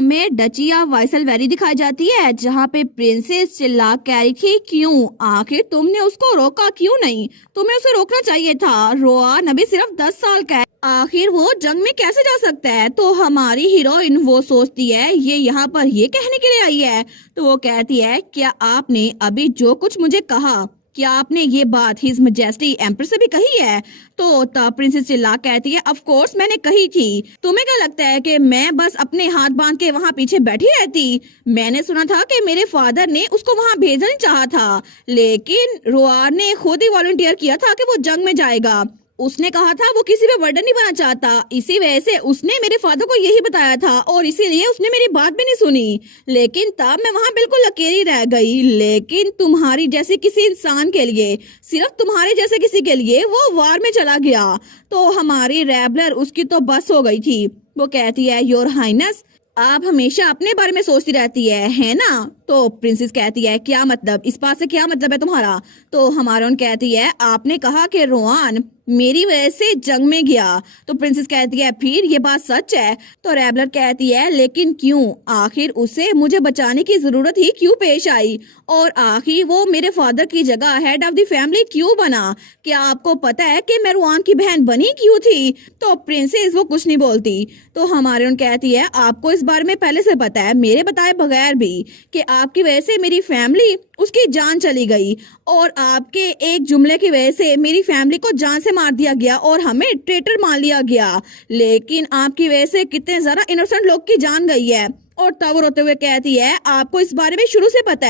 हमें डचिया वाइसलवेरी दिखाई जाती है, जहाँ पे प्रिंसेस चिल्ला कह रही थी क्यों, आखिर तुमने उसको रोका क्यों नहीं, तुम्हें उसे रोकना चाहिए था। रोआन अभी सिर्फ 10 साल का है, आखिर वो जंग में कैसे जा सकता है। तो हमारी हीरोइन वो सोचती है ये यहाँ पर ये कहने के लिए आई है। तो वो कहती है क्या आपने अभी जो कुछ मुझे कहा, क्या आपने ये बात हिज मैजेस्टी एम्प्रेस से भी कही है। तो तब प्रिंसेस चिल्ला कहती है ऑफ कोर्स मैंने कही थी। तुम्हें क्या लगता है कि मैं बस अपने हाथ बांध के वहाँ पीछे बैठी रहती। मैंने सुना था कि मेरे फादर ने उसको वहाँ भेजना नहीं चाहा था, लेकिन रोआर ने खुद ही वॉलंटियर किया था कि वो जंग में जाएगा। उसने कहा था वो किसी पे बर्डन नहीं बना चाहता, इसी वजह से उसने मेरे फादर को यही बताया था और इसीलिए उसने मेरी बात भी नहीं सुनी। लेकिन तब मैं वहाँ बिल्कुल अकेली रह गई। लेकिन तुम्हारी जैसे किसी इंसान के लिए, सिर्फ तुम्हारे जैसे किसी के लिए वो वार में चला गया। तो हमारी रैबलर उसकी तो बस हो गई थी। वो कहती है योर हाइनेस आप हमेशा अपने बारे में सोचती रहती है ना। तो प्रिंसेस कहती है क्या मतलब, इस बात से क्या मतलब है तुम्हारा। तो हमारोन कहती है आपने कहा कि रोआन मेरी वजह से जंग में गया। तो प्रिंसेस कहती है फिर ये बात सच है। तो रैबलर कहती है लेकिन क्यों, आखिर उसे मुझे बचाने की जरूरत ही क्यों पेश आई, और आखिर वो मेरे फादर की जगह हेड ऑफ द फैमिली क्यों बना। क्या आपको पता है कि मैं रोआन की बहन बनी क्यों थी। तो प्रिंसेस वो कुछ नहीं बोलती। तो हमारे कहती है आपको इस बारे में पहले से पता है, मेरे बताए बगैर भी, कि आपकी वजह से मेरी फैमिली उसकी जान चली गई और आपके एक जुमले की वजह से मेरी फैमिली को जान से मार दिया गया और हमें ट्रेटर मान लिया गया। लेकिन आपकी वजह से कितने जरा इनोसेंट लोग की जान गई है। और तब रोते हुए कहती है आपको इस बारे में शुरू से पता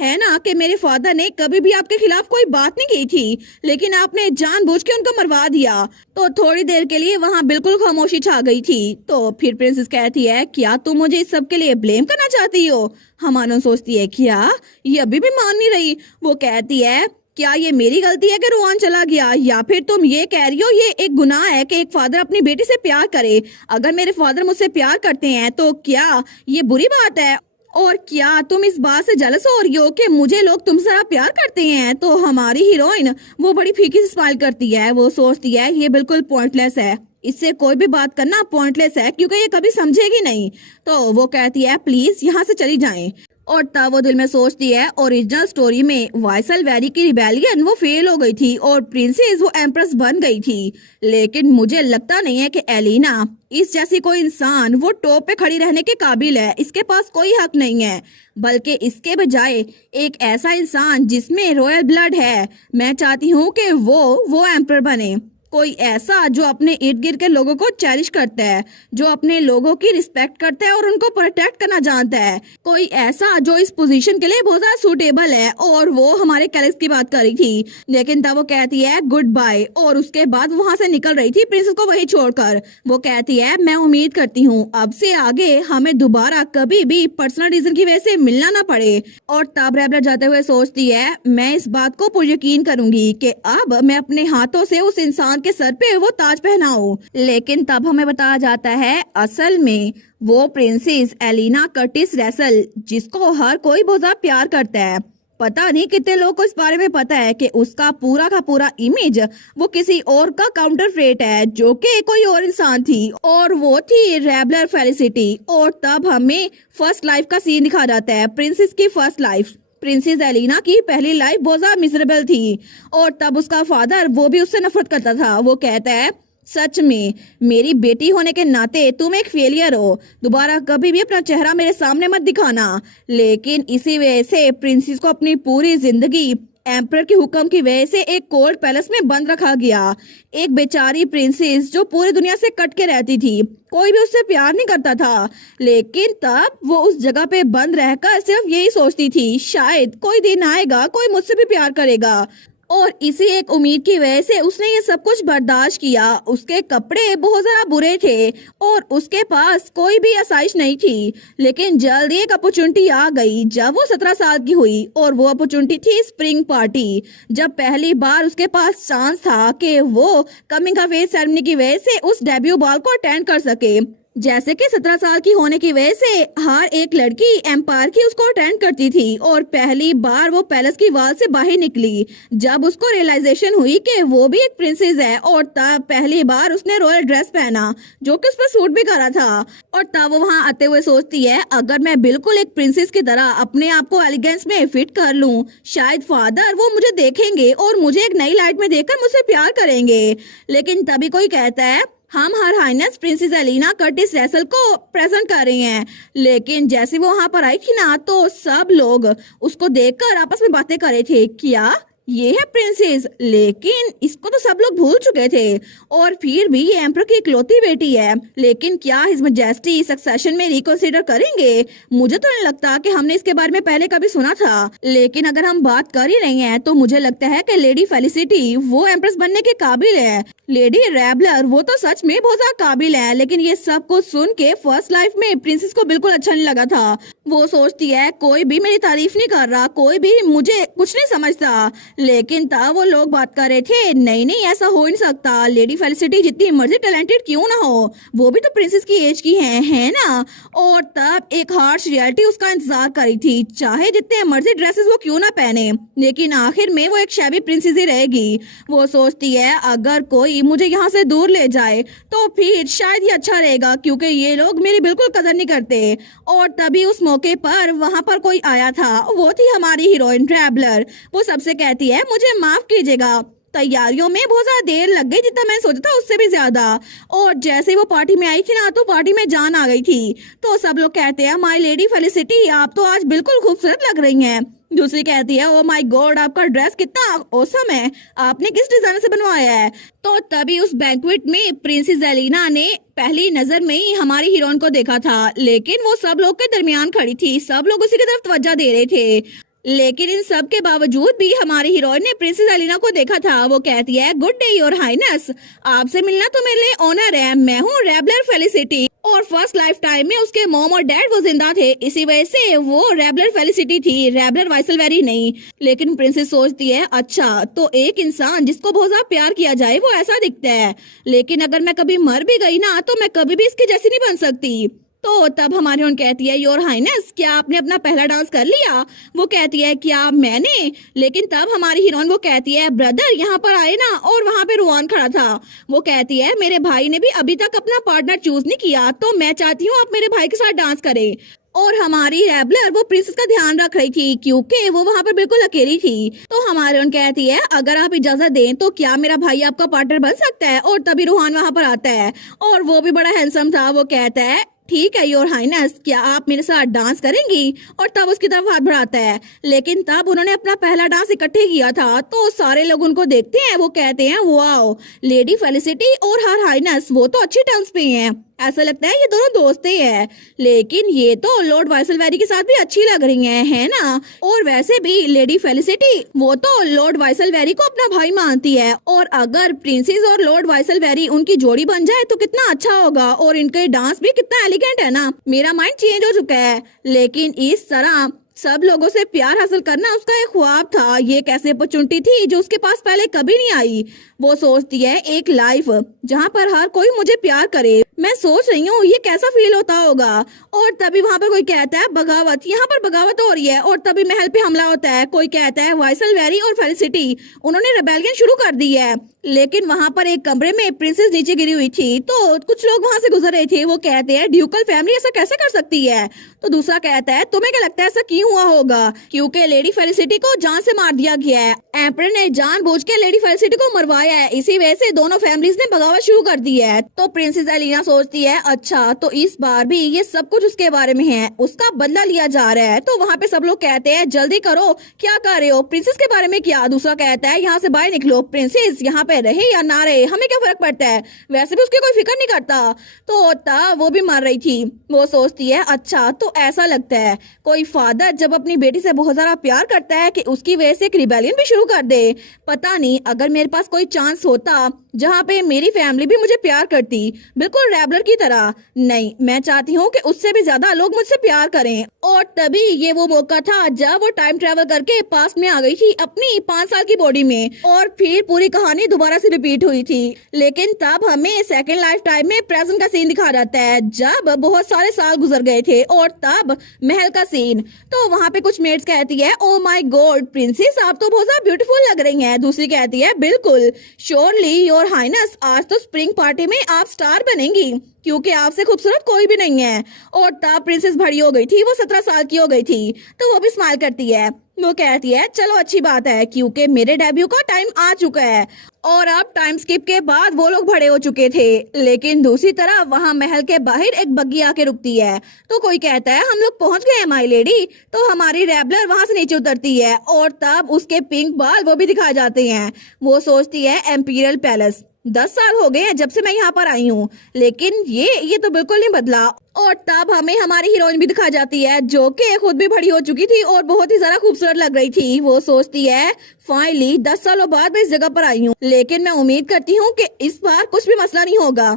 है ना कि मेरे फादर ने कभी भी आपके खिलाफ कोई बात नहीं की थी, लेकिन आपने जानबूझ के उनको मरवा दिया। तो थोड़ी देर के लिए वहाँ बिल्कुल खामोशी छा गई थी। तो फिर प्रिंसेस कहती है क्या तुम मुझे इस सब के लिए ब्लेम करना चाहती हो। हमानो सोचती है क्या ये अभी भी मान नहीं रही। वो कहती है क्या ये मेरी गलती है कि रोआन चला गया, या फिर तुम ये कह रही हो ये एक गुनाह है कि एक फादर अपनी बेटी से प्यार करे। अगर मेरे फादर मुझसे प्यार करते हैं तो क्या ये बुरी बात है, और क्या तुम इस बात से जलस हो रही हो कि मुझे लोग तुमसे ज्यादा प्यार करते हैं। तो हमारी हीरोइन वो बड़ी फीकी से स्माइल करती है। वो सोचती है ये बिल्कुल पॉइंटलेस है, इससे कोई भी बात करना पॉइंटलेस है क्योंकि ये कभी समझेगी नहीं। तो वो कहती है प्लीज यहाँ से चली जाएं। और तब वो दिल में सोचती है ओरिजिनल स्टोरी में वाइसलवेरी की रिबेलियन वो फेल हो गई थी और प्रिंसेस वो एम्प्रेस बन गई थी। लेकिन मुझे लगता नहीं है कि एलिना इस जैसी कोई इंसान वो टॉप पे खड़ी रहने के काबिल है। इसके पास कोई हक नहीं है, बल्कि इसके बजाय एक ऐसा इंसान जिसमें रॉयल ब्लड है। मैं चाहती हूँ कि वो एम्पर बने, कोई ऐसा जो अपने इर्द गिर्द के लोगों को चेरिश करता है, जो अपने लोगों की रिस्पेक्ट करता है और उनको प्रोटेक्ट करना जानता है, कोई ऐसा जो इस पोजीशन के लिए बहुत ज्यादा सूटेबल है। और वो हमारे कैलेक्स की बात कर रही थी, लेकिन तब वो कहती है गुड बाय और उसके बाद वहां से निकल रही थी प्रिंसेस को वही छोड़कर। वो कहती है मैं उम्मीद करती हूँ अब से आगे हमें दोबारा कभी भी पर्सनल रीजन की वजह से मिलना ना पड़े। और तब रैबलर जाते हुए सोचती है मैं इस बात को पूरी यकीन करूंगी कि अब मैं अपने हाथों से उस इंसान के सर पे वो ताज पहनाऊं। लेकिन तब हमें बताया जाता है असल में वो प्रिंसेस एलिना कर्टिस रैसल, जिसको हर कोई बहुत ज्यादा प्यार करता है। पता नहीं कितने लोगों को इस बारे में पता है कि उसका पूरा का पूरा इमेज वो किसी और का काउंटरफेट है, जो कि कोई और इंसान थी, और वो थी रैबलर फेलिसिटी। और तब हमें फर्स्ट लाइफ का सीन दिखा जाता है, प्रिंसेस की फर्स्ट लाइफ। प्रिंसेस एलिना की पहली लाइफ बहुत ज्यादा मिजरेबल थी और तब उसका फादर वो भी उससे नफरत करता था। वो कहता है सच में मेरी बेटी होने के नाते तुम एक फेलियर हो, दोबारा कभी भी अपना चेहरा मेरे सामने मत दिखाना। लेकिन इसी वजह से प्रिंसेस को अपनी पूरी जिंदगी एम्परर के हुक्म की वजह से एक कोल्ड पैलेस में बंद रखा गया। एक बेचारी प्रिंसेस जो पूरी दुनिया से कट के रहती थी, कोई भी उससे प्यार नहीं करता था, लेकिन तब वो उस जगह पे बंद रहकर सिर्फ यही सोचती थी शायद कोई दिन आएगा कोई मुझसे भी प्यार करेगा। और इसी एक उम्मीद की वजह से उसने ये सब कुछ बर्दाश्त किया। उसके कपड़े बहुत ज्यादा बुरे थे और उसके पास कोई भी आसाइश नहीं थी। लेकिन जल्द एक अपॉर्चुनिटी आ गई जब वो 17 साल की हुई, और वो अपॉर्चुनिटी थी स्प्रिंग पार्टी, जब पहली बार उसके पास चांस था कि वो कमिंग ऑफ एज सेरेमनी की वजह से उस डेब्यू बॉल को अटेंड कर सके। जैसे कि 17 साल की होने की वजह से हर एक लड़की एम्पायर की उसको अटेंड करती थी और पहली बार वो पैलेस की वाल से बाहर निकली जब उसको रियलाइजेशन हुई कि वो भी एक प्रिंसेस है। और तब पहली बार उसने रॉयल ड्रेस पहना जो कि उस पर सूट भी करा था। और तब वो वहाँ आते हुए सोचती है अगर मैं बिल्कुल एक प्रिंसेस की तरह अपने आप को एलिगेंस में फिट कर लूं, शायद फादर वो मुझे देखेंगे और मुझे एक नई लाइट में देखकर मुझसे प्यार करेंगे। लेकिन तभी कोई कहता है हम हर हाइनेस प्रिंसेस एलिना कर्टिस रैसल को प्रेजेंट कर रही हैं। लेकिन जैसे वो वहां पर आई थी ना तो सब लोग उसको देखकर आपस में बातें कर रहे थे, क्या ये है प्रिंसेस? लेकिन इसको तो सब लोग भूल चुके थे। और फिर भी ये एम्पर की इकलौती बेटी है। लेकिन क्या हिज मैजेस्टी सक्सेशन में रिकंसीडर करेंगे? मुझे तो नहीं लगता कि हमने इसके बारे में पहले कभी सुना था। लेकिन अगर हम बात कर ही रहे हैं तो मुझे लगता है कि लेडी फेलिसिटी वो एम्प्रेस बनने के काबिल है। लेडी रैबलर वो तो सच में बहुत ज्यादा काबिल है। लेकिन ये सब कुछ सुन के फर्स्ट लाइफ में प्रिंसेस को बिल्कुल अच्छा नहीं लगा था। वो सोचती है कोई भी मेरी तारीफ नहीं कर रहा, कोई भी मुझे कुछ नहीं समझता। लेकिन तब वो लोग बात कर रहे थे नहीं नहीं ऐसा हो नहीं सकता, लेडी फेलिसिटी जितनी मर्जी टैलेंटेड क्यों ना हो वो भी तो प्रिंसेस की एज की है ना। और तब एक हार्श रियलिटी उसका इंतजार कर रही थी, चाहे जितने मर्जी ड्रेसेस वो क्यों ना पहने लेकिन आखिर में वो एक शैबी प्रिंसेस ही रहेगी। वो सोचती है अगर कोई मुझे यहाँ से दूर ले जाए तो फिर शायद ये अच्छा रहेगा क्योंकि ये लोग मेरी बिल्कुल कदर नहीं करते। और तभी उस मौके पर वहाँ पर कोई आया था, वो थी हमारी हीरोइन ट्रैवलर। वो सबसे कहती है मुझे माफ कीजिएगा, तैयारियों में बहुत ज्यादा देर लग गई, जितना मैं सोचा था उससे भी ज्यादा। और जैसे ही वो पार्टी में आई थी ना तो पार्टी में जान आ गई थी। तो सब लोग कहते हैं माय लेडी फेलिसिटी आप तो आज बिल्कुल खूबसूरत लग रही हैं। दूसरी कहती है ओ माय गॉड आपका ड्रेस कितना ऑसम है, आपने किस डिजाइनर से बनवाया है? तो तभी उस बैंक्वेट में प्रिंसेस एलिना ने पहली नजर में ही हमारी हीरोइन को देखा था। लेकिन वो सब लोग के दरमियान खड़ी थी, सब लोग उसी की तरफ तवज्जो दे रहे थे। लेकिन इन सब के बावजूद भी हमारी हीरोइन ने प्रिंसेस एलिना को देखा था। वो कहती है गुड डे योर हाइनेस, आपसे मिलना तो मेरे लिए ऑनर है। मैं हूँ रेबलर फेलिसिटी। और फर्स्ट लाइफ टाइम में उसके मॉम और डैड वो जिंदा थे, इसी वजह से वो रेबलर फेलिसिटी थी, रेबलर वाइसलवेरी नहीं। लेकिन प्रिंसेस सोचती है अच्छा तो एक इंसान जिसको बहुत ज्यादा प्यार किया जाए वो ऐसा दिखता है, लेकिन अगर मैं कभी मर भी गई ना तो मैं कभी भी इसकी जैसी नहीं बन सकती। तो तब हमारी हीरोइन कहती है योर हाइनेस क्या आपने अपना पहला डांस कर लिया? वो कहती है क्या मैंने? लेकिन तब हमारी हीरोइन वो कहती है ब्रदर यहाँ पर आए ना, और वहाँ पे रुआन खड़ा था। वो कहती है मेरे भाई ने भी अभी तक अपना पार्टनर चूज नहीं किया तो मैं चाहती हूँ आप मेरे भाई के साथ डांस करें। और हमारी रेबलर वो प्रिंसेस का ध्यान रख रही थी क्योंकि वो वहाँ पर बिल्कुल अकेली थी। तो हमारी उन कहती है अगर आप इजाजत दें तो क्या मेरा भाई आपका पार्टनर बन सकता है? और तभी रूहान वहाँ पर आता है और वो भी बड़ा हैंडसम था। वो कहता है ठीक है योर हाइनेस क्या आप मेरे साथ डांस करेंगी? और तब उसकी तरफ हाथ बढ़ाता है। लेकिन तब उन्होंने अपना पहला डांस इकट्ठे किया था तो सारे लोग उनको देखते हैं, वो कहते हैं वाओ लेडी फेलिसिटी और हर हाइनेस वो तो अच्छी टर्म्स पे हैं, ऐसा लगता है ये दोनों दोस्त ही है। लेकिन ये तो लॉर्ड वाइसलवेरी के साथ भी अच्छी लग रही है ना। और वैसे भी लेडी फेलिसिटी वो तो लॉर्ड वाइसलवेरी को अपना भाई मानती है, और अगर प्रिंसेस और लॉर्ड वाइसलवेरी उनकी जोड़ी बन जाए तो कितना अच्छा होगा। और इनके डांस भी कितना एलिगेंट है ना, मेरा माइंड चेंज हो चुका है। लेकिन इस तरह सब लोगों से प्यार हासिल करना उसका एक ख्वाब था, ये एक ऐसी अपॉर्चुनिटी थी जो उसके पास पहले कभी नहीं आई। वो सोचती है एक लाइफ जहाँ पर हर कोई मुझे प्यार करे, मैं सोच रही हूँ ये कैसा फील होता होगा। और तभी वहाँ पर कोई कहता है बगावत, यहाँ पर बगावत हो रही है। और तभी महल पे हमला होता है, कोई कहता है वाइसलवेरी और फेलिसिटी उन्होंने रेबेलियन शुरू कर दी है। लेकिन वहाँ पर एक कमरे में प्रिंसेस नीचे गिरी हुई थी तो कुछ लोग वहाँ से गुजर रहे थे। वो कहते हैं ड्यूकल फैमिली ऐसा कैसे कर सकती है? तो दूसरा कहता है तुम्हें क्या लगता है ऐसा क्यों हुआ होगा? क्योंकि लेडी फेलिसिटी को जान से मार दिया गया है, एम्परर ने जानबूझ के लेडी फेलिसिटी को मरवाया है, इसी वजह से दोनों फैमिलीज ने बगावत शुरू कर दी है। तो प्रिंसेस एलिना सोचती है अच्छा तो इस बार भी ये सब कुछ उसके बारे में है, उसका बदला लिया जा रहा है। तो वहाँ पे सब लोग कहते हैं जल्दी करो, क्या कर रहे हो? प्रिंसेस के बारे में क्या? दूसरा कहता है यहाँ से बाहर निकलो, प्रिंसेस यहाँ पे रहे या ना रहे हमें क्या फर्क पड़ता है, वैसे भी उसकी कोई फिक्र नहीं करता। तो तब वो भी मर रही थी। वो सोचती है अच्छा तो ऐसा लगता है कोई फादर जब अपनी बेटी से बहुत ज्यादा प्यार करता है कि उसकी वजह से एक रिबेलियन भी शुरू कर दे। पता नहीं अगर मेरे पास कोई चांस होता जहाँ पे मेरी फैमिली भी मुझे प्यार करती, बिल्कुल रेगुलर की तरह। नहीं, मैं चाहती हूँ कि उससे भी ज्यादा लोग मुझसे प्यार करें। और तभी ये वो मौका था जब वो टाइम ट्रेवल करके पास में आ गई थी अपनी 5 साल की बॉडी में, और फिर पूरी कहानी दोबारा से रिपीट हुई थी। लेकिन तब हमें सेकंड लाइफ टाइम में प्रेजेंट का सीन दिखा जाता है, जब बहुत सारे साल गुजर गए थे, और तब महल का सीन। तो वहाँ पे कुछ मेट्स कहती है, ओ माय गॉड प्रिंसेस, आप तो बहुत ज्यादा ब्यूटीफुल लग रही हैं। दूसरी कहती है, बिल्कुल, श्योरली योर हाइनेस, आज तो स्प्रिंग पार्टी में आप स्टार बनेंगी, क्योंकि आपसे खूबसूरत कोई भी नहीं है। और तब प्रिंसेस बड़ी हो गई थी, वो 17 साल की हो गई थी। तो वो भी स्माइल करती है, वो कहती है, चलो अच्छी बात है, क्योंकि मेरे डेब्यू का टाइम आ चुका है। और अब टाइम स्किप के बाद वो लोग बड़े हो चुके थे। लेकिन दूसरी तरफ वहां महल के बाहर एक बग्गी आके रुकती है। तो कोई कहता है, हम लोग पहुंच गए हैं माई लेडी। तो हमारी रेबलर वहां से नीचे उतरती है, और तब उसके पिंक बाल वो भी दिखाए जाते हैं। वो सोचती है, एम्पीरियल पैलेस, 10 साल हो गए हैं जब से मैं यहाँ पर आई हूँ, लेकिन ये तो बिल्कुल नहीं बदला। और तब हमें हमारी हीरोइन भी दिखा जाती है, जो कि खुद भी बड़ी हो चुकी थी और बहुत ही ज्यादा खूबसूरत लग रही थी। वो सोचती है, फाइनली 10 सालों बाद मैं इस जगह पर आई हूँ, लेकिन मैं उम्मीद करती हूँ कि इस बार कुछ भी मसला नहीं होगा।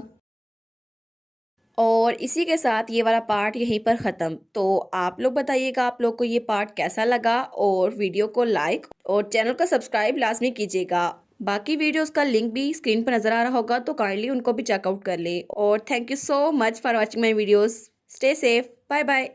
और इसी के साथ ये वाला पार्ट यहीं पर ख़त्म। तो आप लोग बताइएगा आप लोग को ये पार्ट कैसा लगा, और वीडियो को लाइक और चैनल को सब्सक्राइब लाजमी कीजिएगा। बाकी वीडियोस का लिंक भी स्क्रीन पर नज़र आ रहा होगा, तो काइंडली उनको भी चेकआउट कर ले। और thank you so much for watching my videos. Stay safe, bye bye.